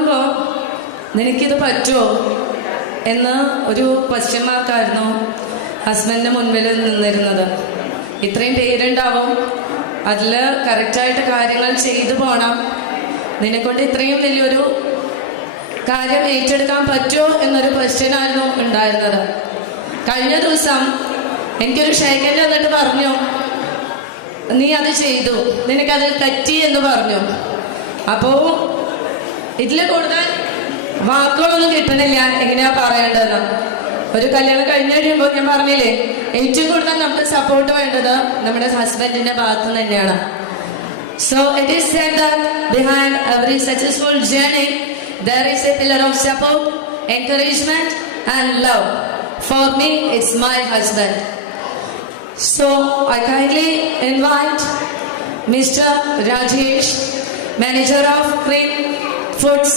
അപ്പോൾ നിനക്കിത് പറ്റുമോ എന്ന് ഒരു ക്വസ്റ്റ്യൻ മാർക്കായിരുന്നു ഹസ്ബൻഡിൻ്റെ മുൻപിൽ നിന്നിരുന്നത്. ഇത്രയും പേരുണ്ടാവും, അതിൽ കറക്റ്റായിട്ട് കാര്യങ്ങൾ ചെയ്തു പോകണം, നിന്നെക്കൊണ്ട് ഇത്രയും വലിയൊരു കാര്യം ഏറ്റെടുക്കാൻ പറ്റുമോ എന്നൊരു ക്വസ്റ്റ്യനായിരുന്നു ഉണ്ടായിരുന്നത്. കഴിഞ്ഞ ദിവസം എനിക്കൊരു ഷേക്കൻഡ് വന്നിട്ട് പറഞ്ഞു, നീ അത് ചെയ്തു, നിനക്കത് പറ്റി എന്ന് പറഞ്ഞു. അപ്പോൾ ഇതിൽ കൂടുതൽ വാക്കുകളൊന്നും കിട്ടണില്ല എങ്ങനെയാ പറയേണ്ടതെന്ന്. ഒരു കല്യാണം കഴിഞ്ഞ് കഴിയുമ്പോൾ ഞാൻ പറഞ്ഞില്ലേ, ഏറ്റവും കൂടുതൽ നമുക്ക് സപ്പോർട്ട് വേണ്ടത് നമ്മുടെ ഹസ്ബൻഡിന്റെ ഭാഗത്ത് തന്നെയാണ്. So it is said that behind every successful journey there is a pillar of support, encouragement and love. For me, it's my husband. So I kindly invite Mr. Rajesh, manager of Green Foods.